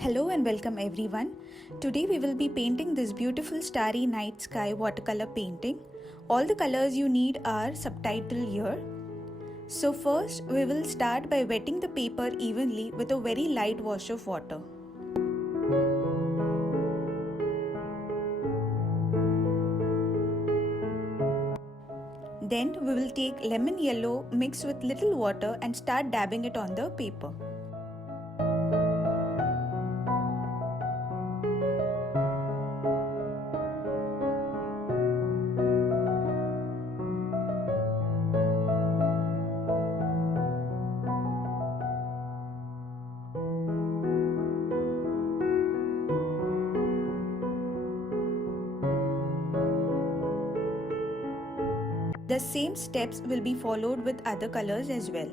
Hello and welcome everyone. Today we will be painting this beautiful starry night sky watercolor painting. All the colors you need are subtitled here. So first we will start by wetting the paper evenly with a very light wash of water. Then we will take lemon yellow mixed with little water and start dabbing it on the paper. The same steps will be followed with other colors as well.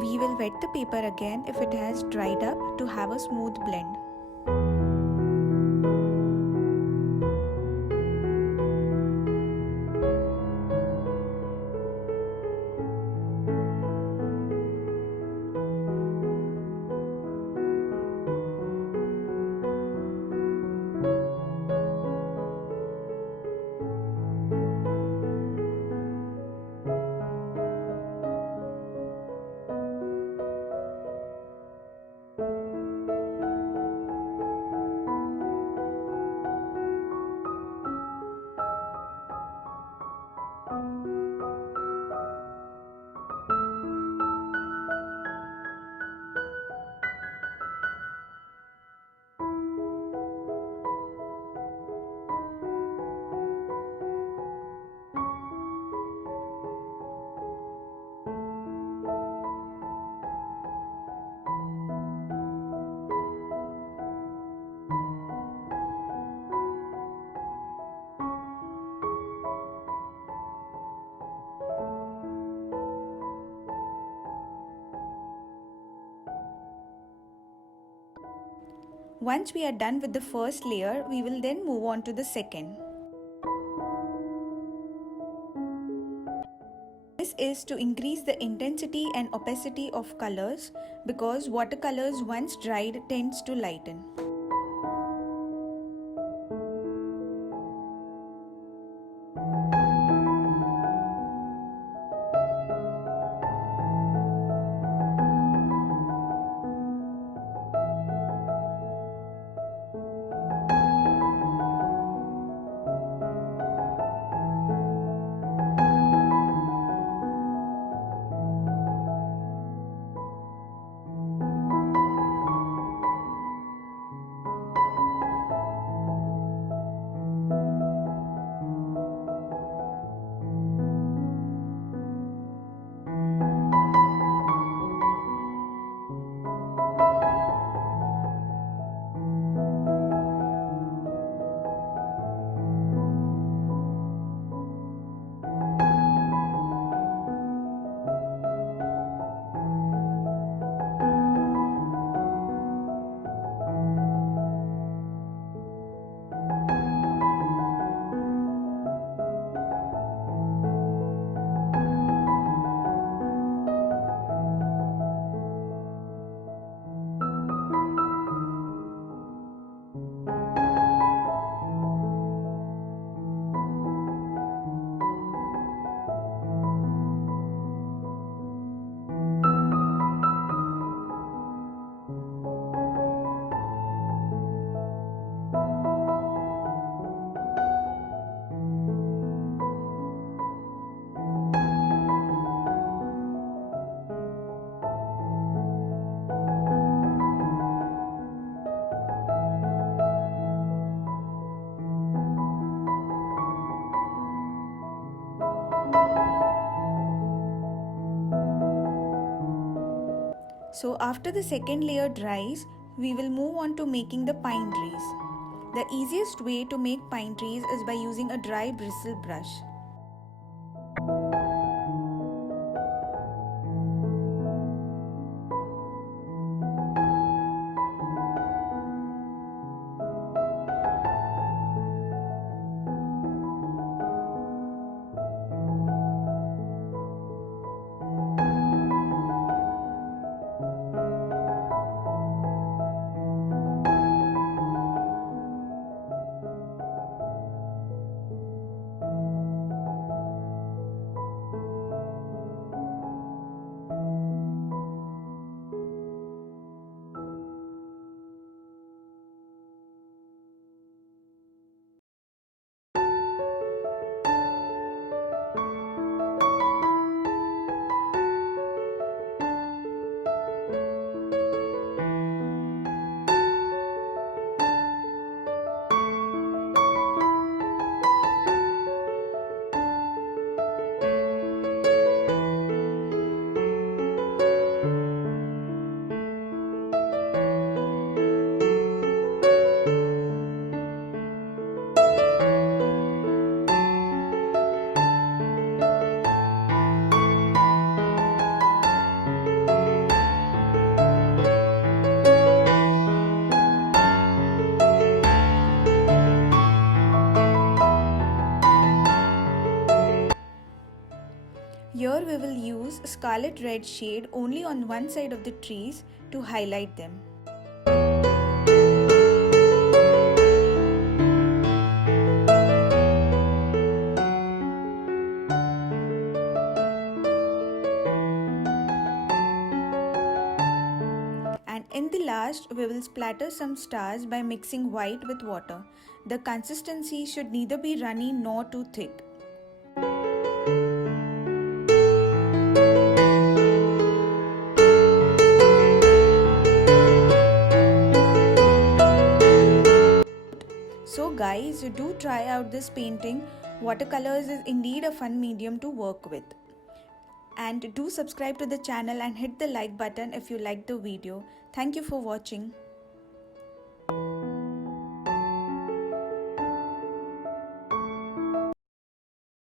We will wet the paper again if it has dried up to have a smooth blend. Once we are done with the first layer, we will then move on to the second. This is to increase the intensity and opacity of colors because watercolors once dried tends to lighten. So after the second layer dries, we will move on to making the pine trees. The easiest way to make pine trees is by using a dry bristle brush. Here we will use scarlet red shade only on one side of the trees to highlight them. And in the last, we will splatter some stars by mixing white with water. The consistency should neither be runny nor too thick. So guys, do try out this painting. Watercolors is indeed a fun medium to work with. And do subscribe to the channel and hit the like button if you liked the video. Thank you for watching.